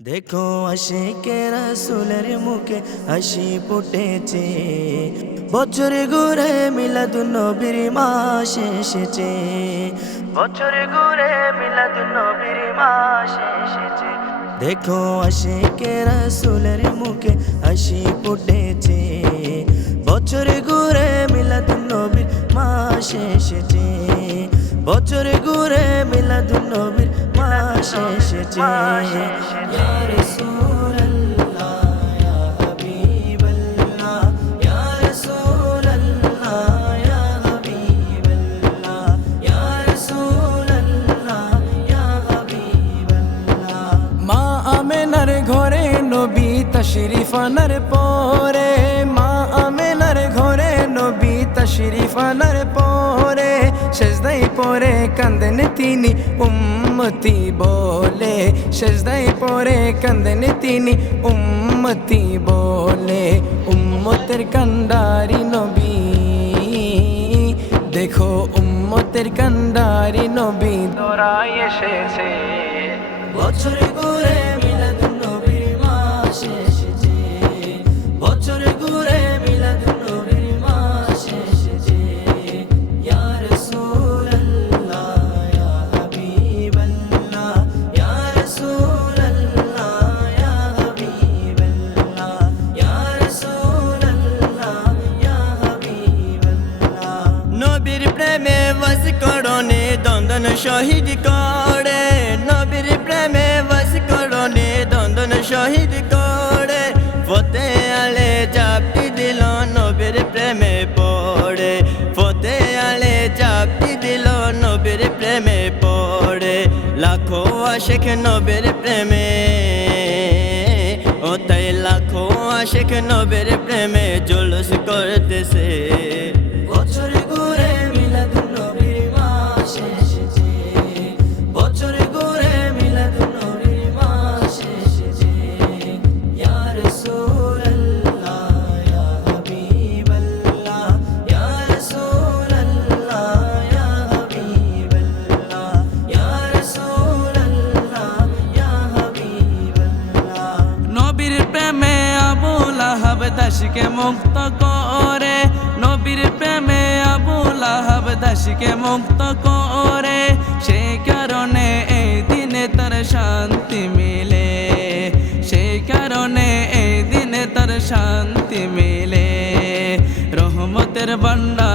দেখো আশিকে রাসূলের মুখে হাসি ফুটেছে, বছর ঘুরে মিলাদুন নবীর মাস এসেছে। বছর ঘুরে মিলাদুন নবীর মাস এসেছে। দেখো আশিকে রাসূলের মুখে হাসি ফুটেছে, বছর ঘুরে মিলাদুন নবীর মাস এসেছে। বছর ঘুরে মিলাদুন নবীর মাস এসেছে। ইয়া রাসূলুল্লাহ ইয়া হাবিবাল্লাহ, ইয়া রাসূলুল্লাহ ইয়া হাবিবাল্লাহ, ইয়া রাসূলুল্লাহ ইয়া হাবিবাল্লাহ। মা আমেনার ঘরে নবী তাশরীফ আনার পরে, মা আমেনার ঘরে নবী তাশরীফ আনার পরে, সেজদায় পড়ে কাঁদেন তিনি উম্মতি বলে, সেজদায় পড়ে কাঁদেন তিনি উম্মতি বলে। উম্মতের কান্ডারি নবী, দেখো উম্মতের কান্ডারি নবী দৌড়ায় এসেছে। বছর ঘুরে মিলাদুন নবীর মাস এসেছে, বছর ঘুরে মিলাদুন নবীর মাস এসেছে। ইয়া রাসূলুল্লাহ ইয়া হাবিবাল্লাহ, ইয়া রাসূলুল্লাহ ইয়া হাবিবাল্লাহ, ইয়া রাসূলুল্লাহ ইয়া হাবিবাল্লাহ। নবীর প্রেমে বস করনে দন্দন শহীদ করে, নবীর প্রেমে বস করনে দন্দন শহীদ করে। ফতে আলে চাপটি দিল নবীর প্রেমে পড়ে, ফতে আলে চাপটি দিল নবীর প্রেমে পড়ে। লাখো আশিক নবীর প্রেমে, ও তাই লাখো আশিক নবীর প্রেমে জুলুস করতেছে। বছর ঘুরে মিলাদুন নবীর মাস এসেছে, বছর ঘুরে মিলাদুন নবীর মাস এসেছে। ইয়া রাসূলুল্লাহ ইয়া হাবিবাল্লাহ, ইয়া রাসূলুল্লাহ ইয়া হাবিবাল্লাহ, ইয়া রাসূলুল্লাহ ইয়া হাবিবাল্লাহ। নবীর প্রেমে আবু লাহাব দাসীকে মুক্ত করে, নবীর প্রেমে আবু লাহাব দাসীকে মুক্ত করে। সেই কারণে এই দিনে তার শান্তি মিলে, সেই কারণে এই দিনে তার শান্তি মিলে। রহমতের ভান্ডার